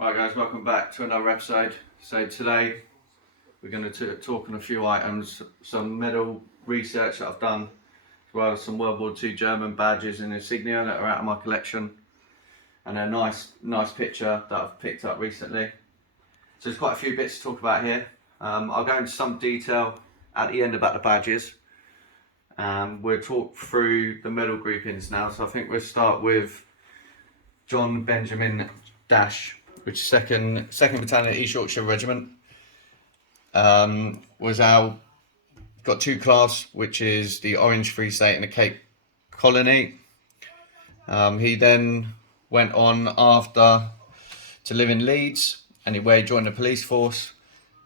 Right guys, welcome back to another episode. So today we're going to talk on a few items, some medal research that I've done, as well as some WW2 German badges and insignia that are out of my collection, and a nice picture that I've picked up recently. So there's quite a few bits to talk about here. I'll go into some detail at the end about the badges. We'll talk through the medal groupings now. So I think we'll start with John Benjamin Dash, which is second Battalion East Yorkshire Regiment. Got two class, which is the Orange Free State and the Cape Colony. He then went on after to live in Leeds, and he joined the police force.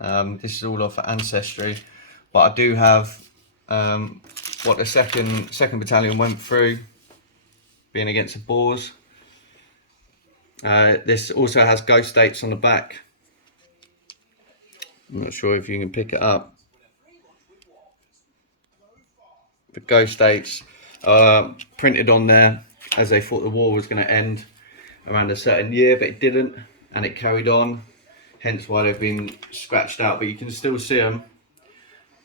This is all off for ancestry, but I do have what the second battalion went through, being against the Boers. This also has ghost dates on the back. I'm not sure if you can pick it up. The ghost dates are printed on there as they thought the war was going to end around a certain year, but it didn't, and it carried on. Hence why they've been scratched out, but you can still see them.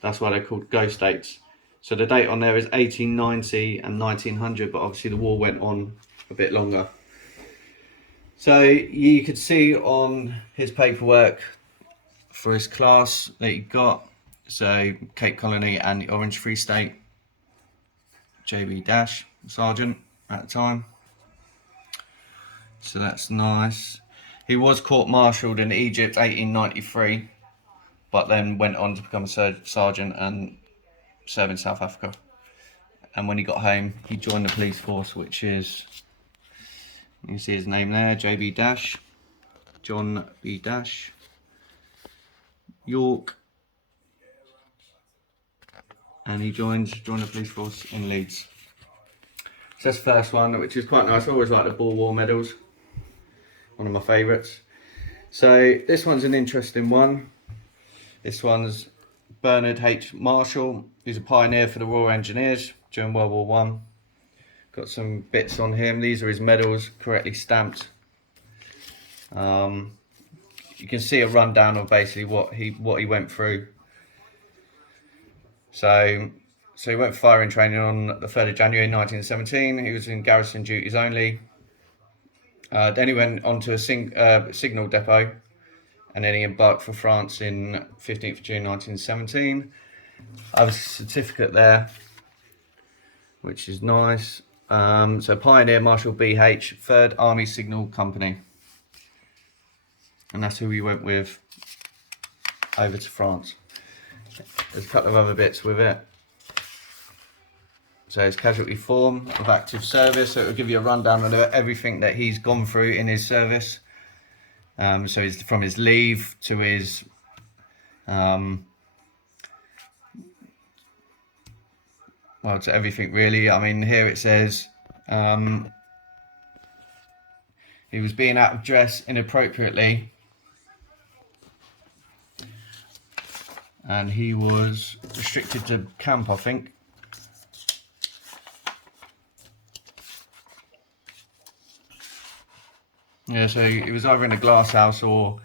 That's why they're called ghost dates. So the date on there is 1890 and 1900, but obviously the war went on a bit longer. So you could see on his paperwork for his class that he got, so Cape Colony and the Orange Free State, JB Dash, Sergeant at the time. So that's nice. He was court-martialed in Egypt 1893, but then went on to become a sergeant and serve in South Africa. And when he got home, he joined the police force, which is, you can see his name there, JB Dash, John B. Dash, York, and he joined the police force in Leeds. So that's the first one, which is quite nice. I always like the Boer War medals, one of my favourites. So this one's an interesting one. This one's Bernard H. Marshall. He's a pioneer for the Royal Engineers during World War One. Got some bits on him. These are his medals, correctly stamped. You can see a rundown of basically what he went through. So he went for firing training on the 3rd of January 1917. He was in garrison duties only. Then he went on to a signal depot, and then he embarked for France in 15th of June 1917. I have a certificate there, which is nice. So Pioneer Marshal B.H., 3rd Army Signal Company. And that's who we went with over to France. There's a couple of other bits with it. So his casualty form of active service, so it'll give you a rundown of everything that he's gone through in his service. So he's from his leave to his to everything really. I mean, here it says he was being out of dress inappropriately, and he was restricted to camp, I think. Yeah, so he was either in a glass house or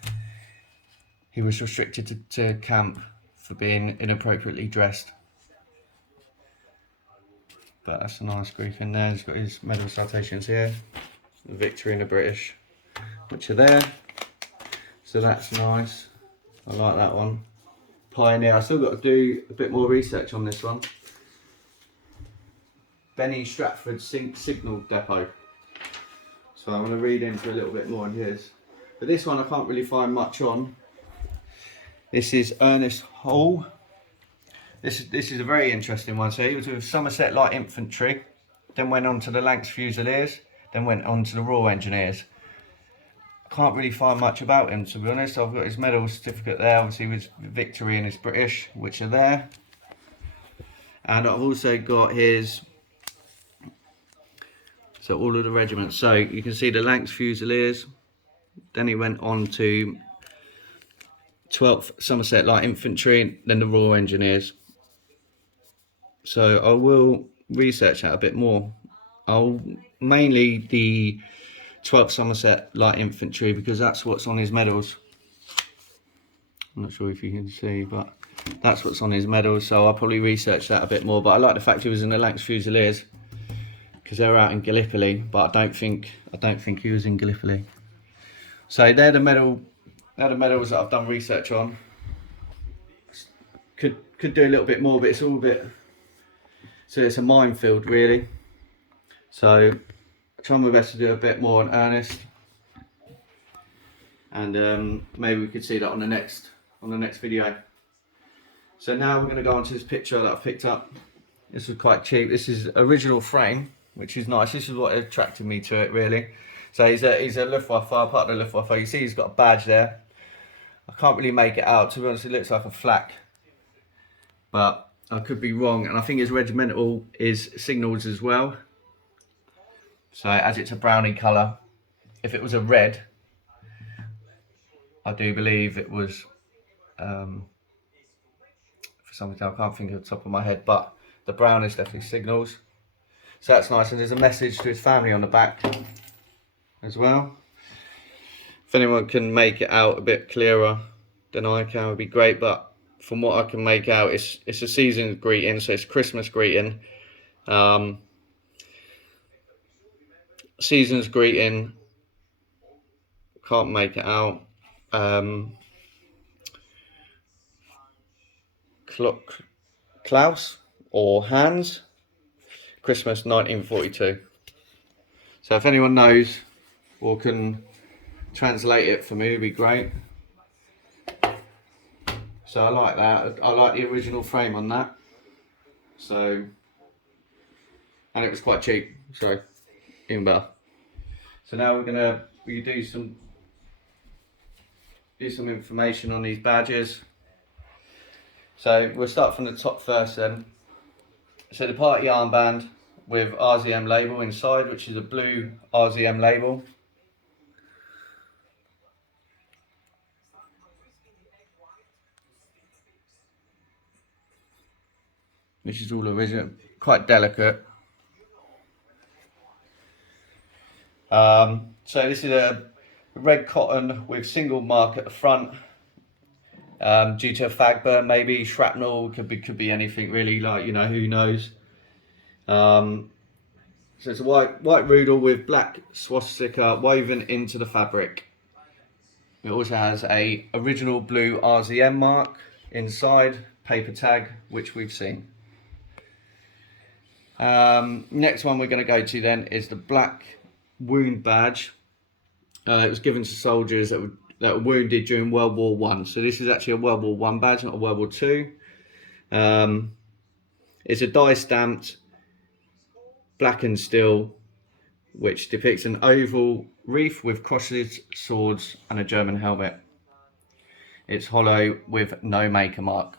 he was restricted to camp for being inappropriately dressed. But that's a nice group in there. He's got his medal citations here, the Victory and the British, which are there. So that's nice. I like that one. Pioneer. I still got to do a bit more research on this one. Benny Stratford Signal Depot. So I'm going to read into a little bit more on his. But this one I can't really find much on. This is Ernest Hall. This is a very interesting one. So he was with Somerset Light Infantry, then went on to the Lancs Fusiliers, then went on to the Royal Engineers. Can't really find much about him, to be honest. I've got his medal certificate there, obviously with Victory and his British, which are there. And I've also got his, so all of the regiments. So you can see the Lancs Fusiliers, then he went on to 12th Somerset Light Infantry, then the Royal Engineers. So I will research that a bit more. Mainly the 12th Somerset Light Infantry, because that's what's on his medals. I'm not sure if you can see, but that's what's on his medals, so I'll probably research that a bit more. But I like the fact he was in the Lancs Fusiliers, because they're out in Gallipoli, but I don't think he was in Gallipoli. So they're the medals that I've done research on. Could do a little bit more, but it's all a bit, so it's a minefield really. So I'm trying my best to do a bit more in earnest, and maybe we could see that on the next video. So now we're going to go on to this picture that I've picked up. This was quite cheap. This is original frame, which is nice. This is what attracted me to it really. So he's a Luftwaffe, part of the Luftwaffe. You see he's got a badge there. I can't really make it out, to be honest. It looks like a flak, but I could be wrong. And I think his regimental is signals as well. So as it's a brownie colour, if it was a red, I do believe it was, for something I can't think of the top of my head, but the brown is definitely signals. So that's nice, and there's a message to his family on the back as well. If anyone can make it out a bit clearer than I can, it would be great, but from what I can make out, it's a season's greeting, so it's Christmas greeting. Season's greeting, can't make it out. Klaus or Hans, Christmas 1942. So if anyone knows or can translate it for me, it'd be great. So I like that. I like the original frame on that. So, and it was quite cheap, so even better. So now we do some information on these badges. So we'll start from the top first then. So the party armband with RZM label inside, which is a blue RZM label. Which is all original, quite delicate. So this is a red cotton with single mark at the front. Due to a fag burn, maybe shrapnel, could be anything really, like, you know, who knows. So it's a white rudel with black swastika woven into the fabric. It also has a original blue RZM mark inside, paper tag, which we've seen. Next one we're going to go to then is the black wound badge. It was given to soldiers that were wounded during World War One. So this is actually a World War One badge, not a World War Two. It's a die stamped blackened steel, which depicts an oval wreath with crosses, swords, and a German helmet. It's hollow with no maker mark.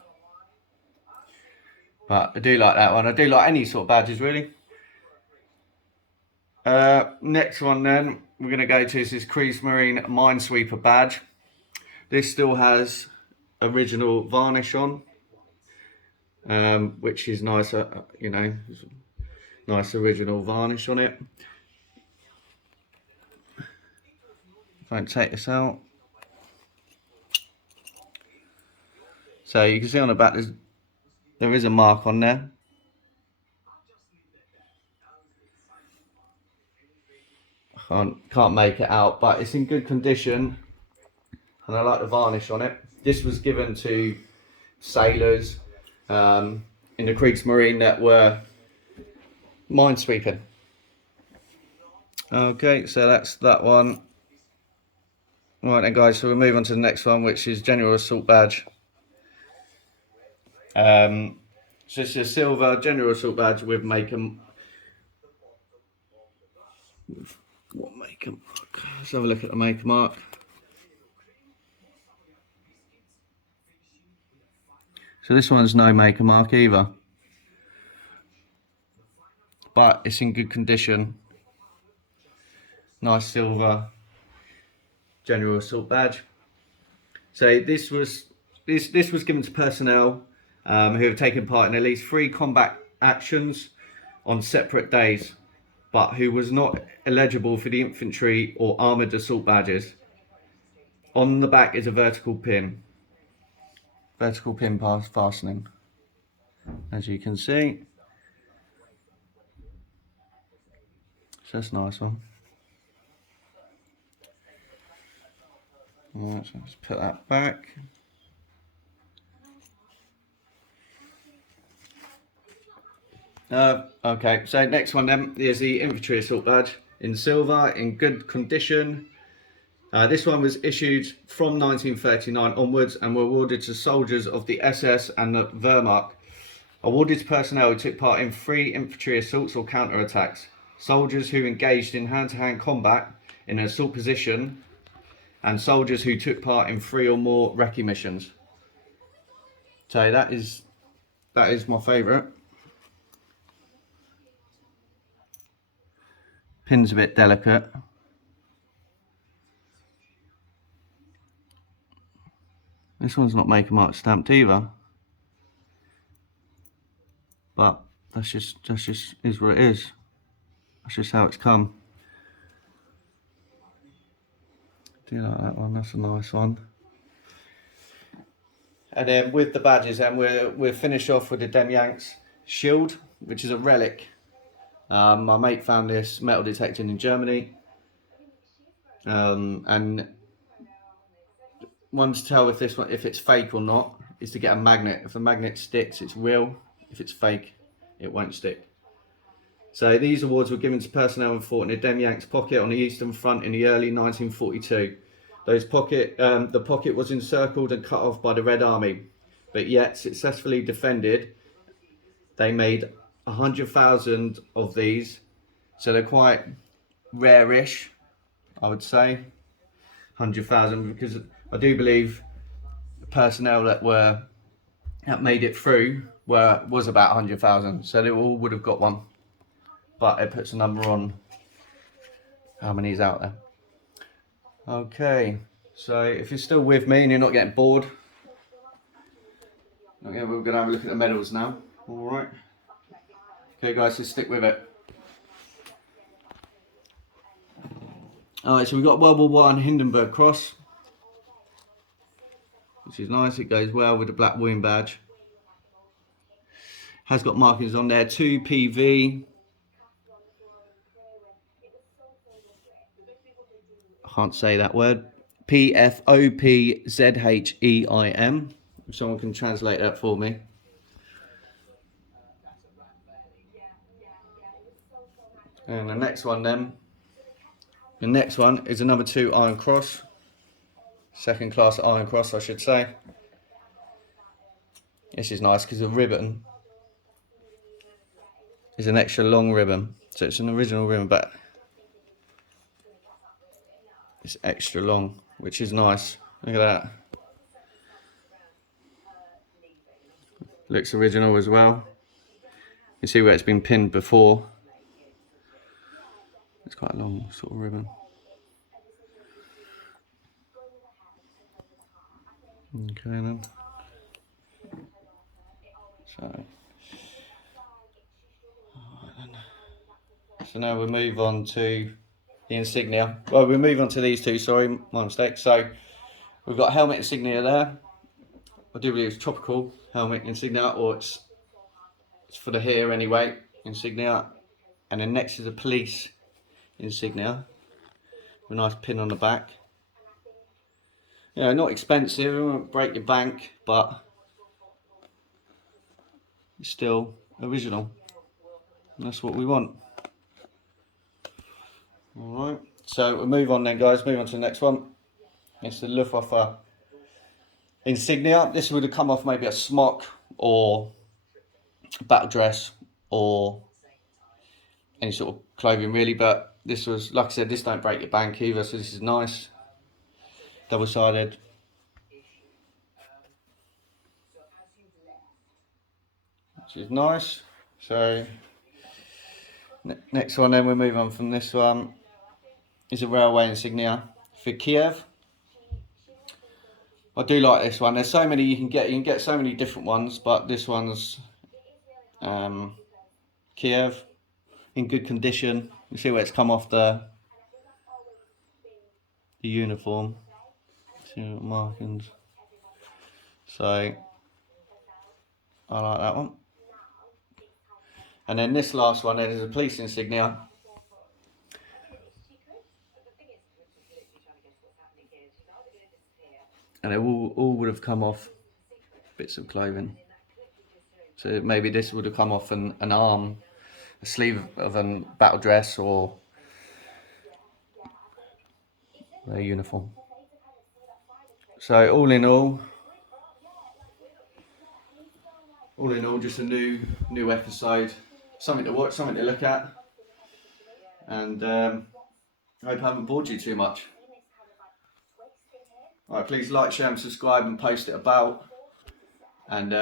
But I do like that one. I do like any sort of badges really. Next one then we're going to go to is this Kriegsmarine Minesweeper badge. This still has original varnish on, which is nice, you know, nice original varnish on it. If I can take this out. So you can see on the back there is a mark on there. Can't make it out, but it's in good condition, and I like the varnish on it. This was given to sailors in the Kriegsmarine that were minesweeping. Okay, so that's that one. Right then guys, so we'll move on to the next one, which is General Assault Badge. So it's a silver General Assault Badge with what maker mark? Let's have a look at the maker mark. So this one's no maker mark either, but it's in good condition. Nice silver General Assault Badge. So this was given to personnel who have taken part in at least 3 combat actions on separate days but who was not eligible for the infantry or armoured assault badges. On the back is a vertical pin fastening, as you can see. So that's a nice one. Alright, so let's put that back. Okay, so next one then is the infantry assault badge in silver, in good condition. This one was issued from 1939 onwards and were awarded to soldiers of the SS and the Wehrmacht. Awarded to personnel who took part in 3 infantry assaults or counter-attacks, soldiers who engaged in hand-to-hand combat in an assault position, and soldiers who took part in 3 or more recce missions. So that is my favourite. Pin's a bit delicate. This one's not Maker Mark stamped either. But that's just is what it is. That's just how it's come. Do you like that one? That's a nice one. And then with the badges, then we'll finish off with the Demyansk shield, which is a relic. My mate found this metal detecting in Germany, and one to tell if it's fake or not is to get a magnet. If the magnet sticks, it's real. If it's fake, it won't stick. So these awards were given to personnel who fought in the Demyansk pocket on the Eastern Front in the early 1942. The pocket was encircled and cut off by the Red Army, but yet successfully defended. They made 100,000 of these, so they're quite rare-ish, I would say. 100,000, because I do believe the personnel that made it through was about 100,000, so they all would have got one. But it puts a number on how many is out there. Okay, so if you're still with me and you're not getting bored, okay, we're going to have a look at the medals now. All right. Okay, guys, so stick with it. All right, so we've got World War I Hindenburg Cross, which is nice. It goes well with the black wound badge. Has got markings on there. 2 PV. I can't say that word. PFOPZHEIM. If someone can translate that for me. And the next one then. The next one is a number 2 Iron Cross. Second class Iron Cross, I should say. This is nice because the ribbon is an extra long ribbon. So it's an original ribbon, but it's extra long, which is nice. Look at that. Looks original as well. You see where it's been pinned before. It's quite a long sort of ribbon. Okay then. So now we'll move on to the Insignia. Well, we'll move on to these two, sorry, my mistake. So we've got helmet Insignia there. I do believe it's tropical helmet Insignia, or it's for the here anyway, Insignia. And then next is a police Insignia with a nice pin on the back. You know, not expensive, it won't break your bank, but it's still original. And that's what we want. Alright, so we'll move on then, guys. Move on to the next one. It's the Luftwaffe Insignia. This would have come off maybe a smock or a battle dress or any sort of clothing really, but this was, like I said, this don't break your bank either, so this is nice. Double-sided. Which is nice. So next one then, we'll move on from this one. Is a railway Insignia for Kiev. I do like this one. There's so many you can get so many different ones, but this one's Kiev in good condition. You see where it's come off the uniform. See what markings. So I like that one. And then this last one, is a police insignia. And it all would have come off bits of clothing. So maybe this would have come off an arm, a sleeve of a battle dress, or their uniform. So all in all, just a new episode, something to watch, something to look at, and I hope I haven't bored you too much. Alright, please like, share and subscribe and post it about, and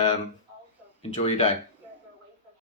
enjoy your day.